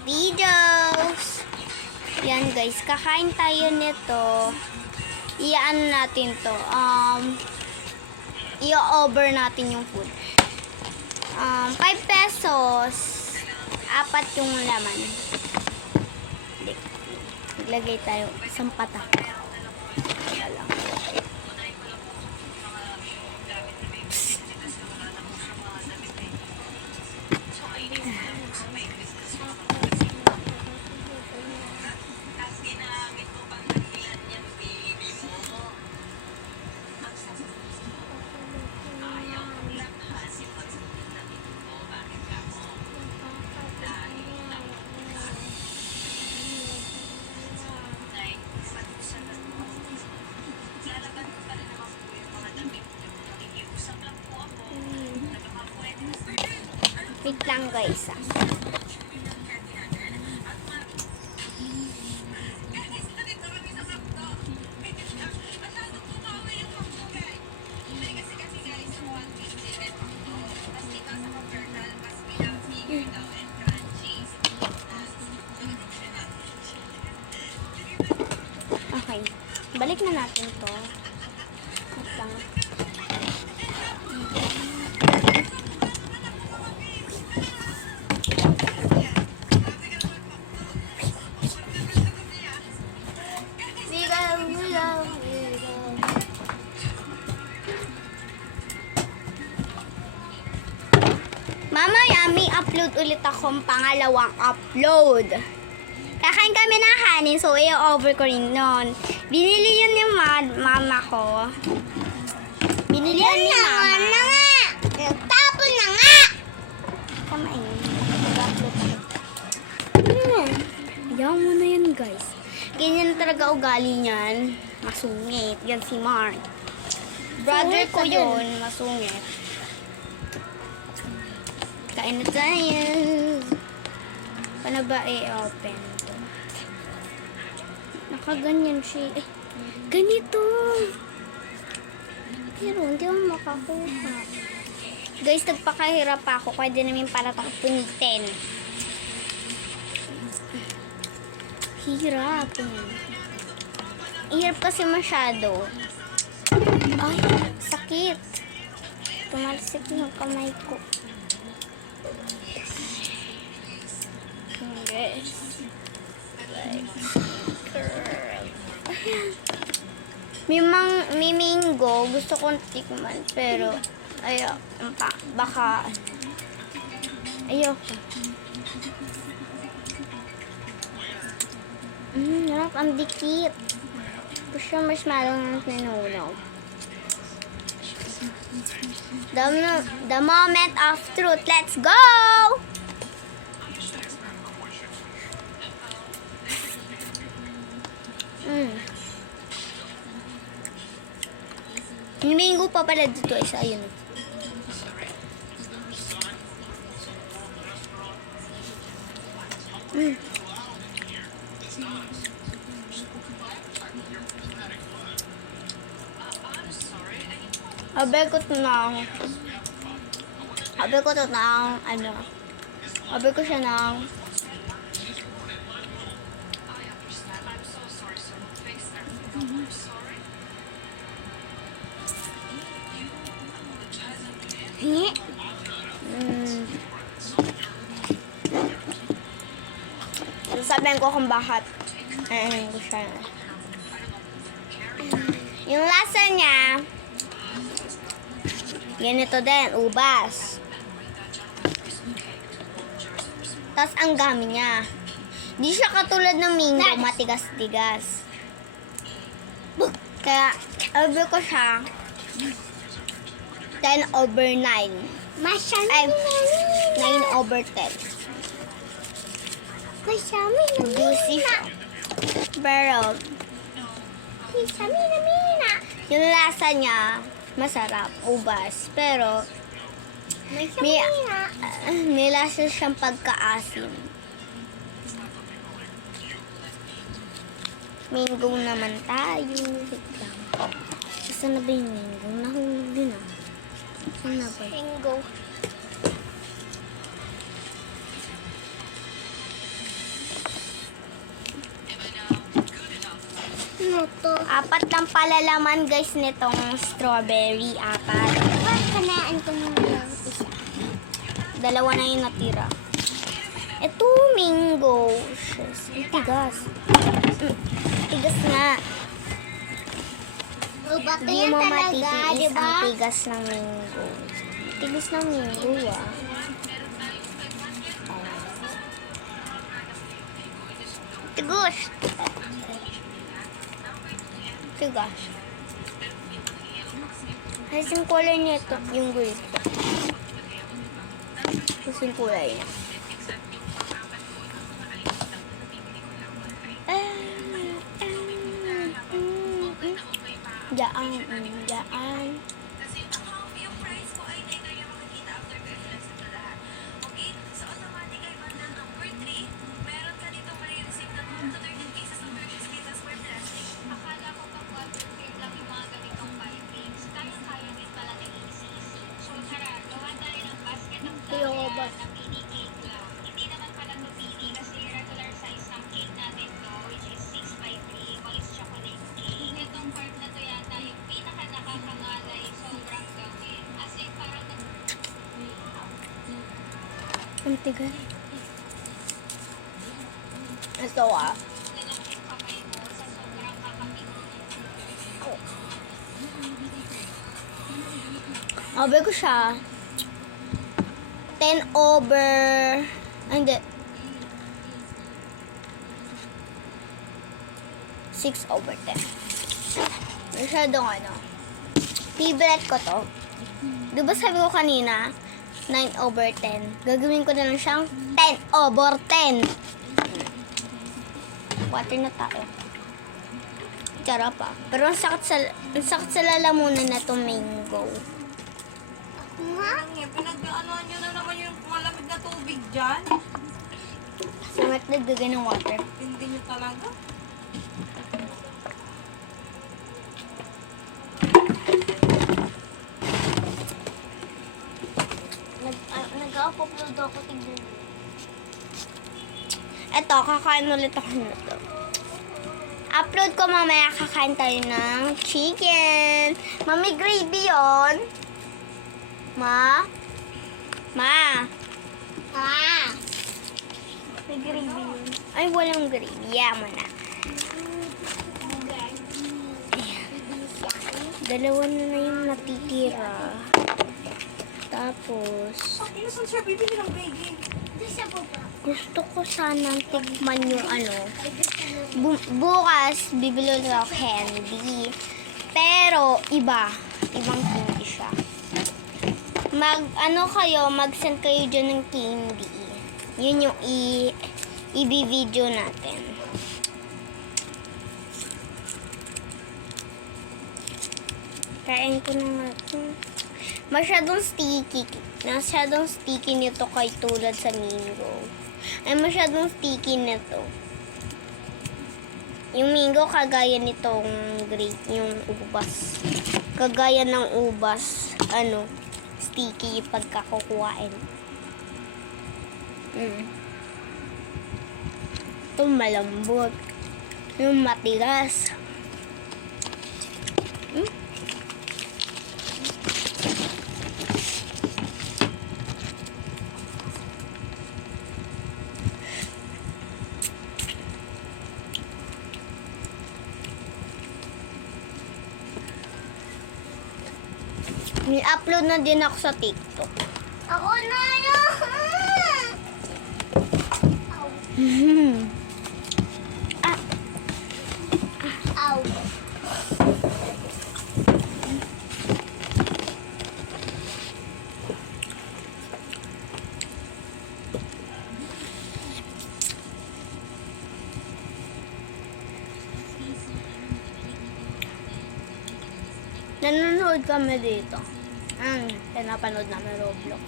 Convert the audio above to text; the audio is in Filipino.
Videos! Yan guys, kakain tayo nito. Iaan natin to. I-over natin yung food. 5 pesos. 4 yung laman. Naglagay tayo. Isang patak. Wala lang. Wait lang guys. Okay. Balik na natin to. Wait lang. Mamaya may upload ulit akong pangalawang upload. Kakain kami ng hanin, so i-over ko rin nun. Binili yun ni mama ko. Binili yun ni mama. Yan na nga! Tapon na nga! Kamain. Ayaw mo na yan guys. Ganyan talaga ugali niyan. Masungit. Yan si Mark. Brother ko yun. Masungit. Kain na tayo. Paano ba i-open ito? Nakaganyan siya. Eh, ganito. Pero hindi mo makakuha. Guys, nagpakahirap ako. Kaya din namin para punitin. Hirap. Hirap kasi masyado. Ay, sakit. Tumalsik yung kamay ko. Guys. May mango. Gusto kong tikman. Pero, baka, ayoko. Harap, ang dikit. Gusto marshmallow ng pinunaw. The moment of truth. Let's go! Yung mango pa pala dito. Isa, ayun. Abel ko to ng Abel ko siya ng sabihin ko kung bakit ko siya. Yung lasa niya ganito din, ubas. Tapos ang gami niya. Di siya katulad ng mango, matigas-tigas. Kaya, over ko siya 10/9. Ay, 9/10. Juicy siya. Pero, yung lasa niya, masarap, ubas. Pero, may lasa siyang pagkaasim. Mango naman tayo. Saan na ba yung mango? Nahulog din ah. Saan na ba? Mango. to. 4 lang pala laman guys nitong strawberry. 4. Bakit kanaan ko muna lang isa? 2 na yung natira. Ito, mango. Shucks, ang tigas. Tigas nga. O, baka Hindi yan mo talaga, matitiis di ba? ang tigas ng mango. Tigas ng mango, ah. Tigas. Tigas. Kasing kulay niya ito, yung green. Kasing kulay niya. Daan, daan. Ayoko ba? Ang tigas. Ito, ah. Sabi ko siya, 10 over, hindi, 6 over 10. Masyadong ano, favorite ko to. Diba sabi ko kanina, 9 over 10. Gagawin ko na lang siyang 10 over 10. Water na tayo. Charap pa. Pero ang sakit sa lalamunan na itong mango. Nga? Pinag-ano nyo na naman yung malamig na tubig dyan. Sumat nagbigay ng water. Hindi nyo talaga. Nag-upload ako tignan. Eto, kakain ulit ako nito. Upload ko mamaya, kakain tayo ng chicken. Mami, gravy yon. Ma? Ma? Ah! May gravy yun. Ay, walang gravy. Yaman na. Dalawa na yung natitira. Tapos, Saan siya bibili ng baby? Isa po ba? gusto ko sanang tikman yung ano. Bukas, bibili ulit ako candy. Pero, iba. Ibang candy siya. Mag-send kayo dyan ng candy. Yun yung i-video natin. Kain ko na natin. Masyadong sticky nito kay tulad sa mango. Ay, masyadong sticky nito. Yung mango kagaya nitong grape, yung ubas. Kagaya ng ubas, sticky yung pagkakukuhain. Ito malambot. Yung matigas. May upload na din ako sa TikTok. Ako na yun! Ow. Nanonood kami dito. Pinapanood namin Roblox.